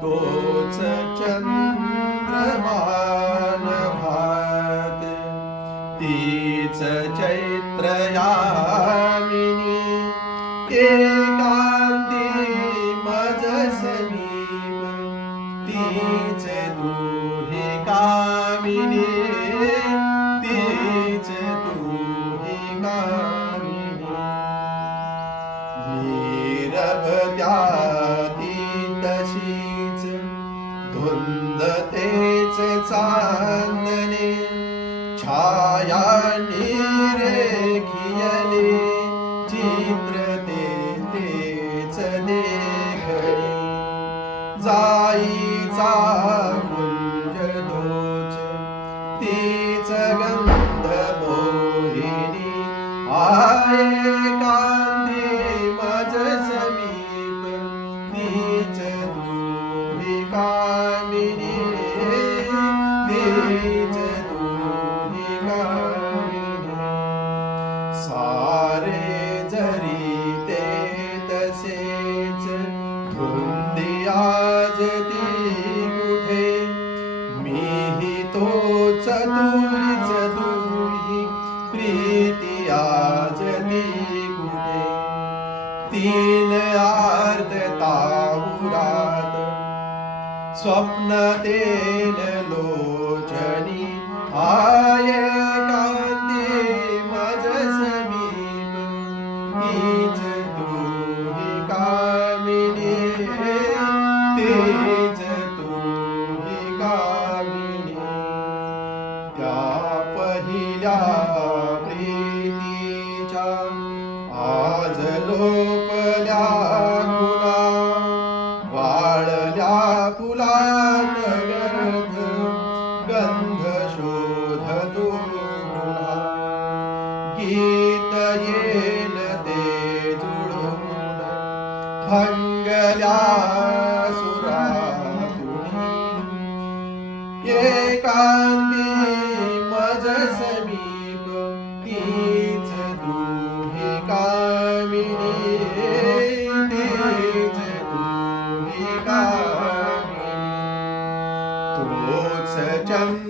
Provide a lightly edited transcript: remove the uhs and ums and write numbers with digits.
तोच चंद्रमान भात तीच चैत्र यामिनी एकांती मज समीप तीच तूही कामिनी तीच तूही कामिनी निरभत्याती तशीच धुंद तेच चांदणे छाया निरेखियले चित्र तेच देखणे जाईचा कुंज दोच तीच गंध मोहिनी आहे कांती मज समीप तीच तूही कामिनी तीच तूही कामिनी सारे जरी ते तसेच धुंदी आज ती कुठे मीही तोच तूच तूही प्रीती आज ती कुठे तीन आर्त तावुरात स्वप्न तेन लोचनी आये कांती मज समीप तीच तूही कामिनी तीच तूही कामिनी त्या पहिल्या प्रीतीच्या आज लोपल्या खुला वाळल्या फुलात गर्भ गंध शोधतो पुन्हा गीत येन ते जुळून भंगल्या सुरातुनी एकांती मज समीप तीच तूही कामिनी तीच तूही कामिनी तोच चंद्र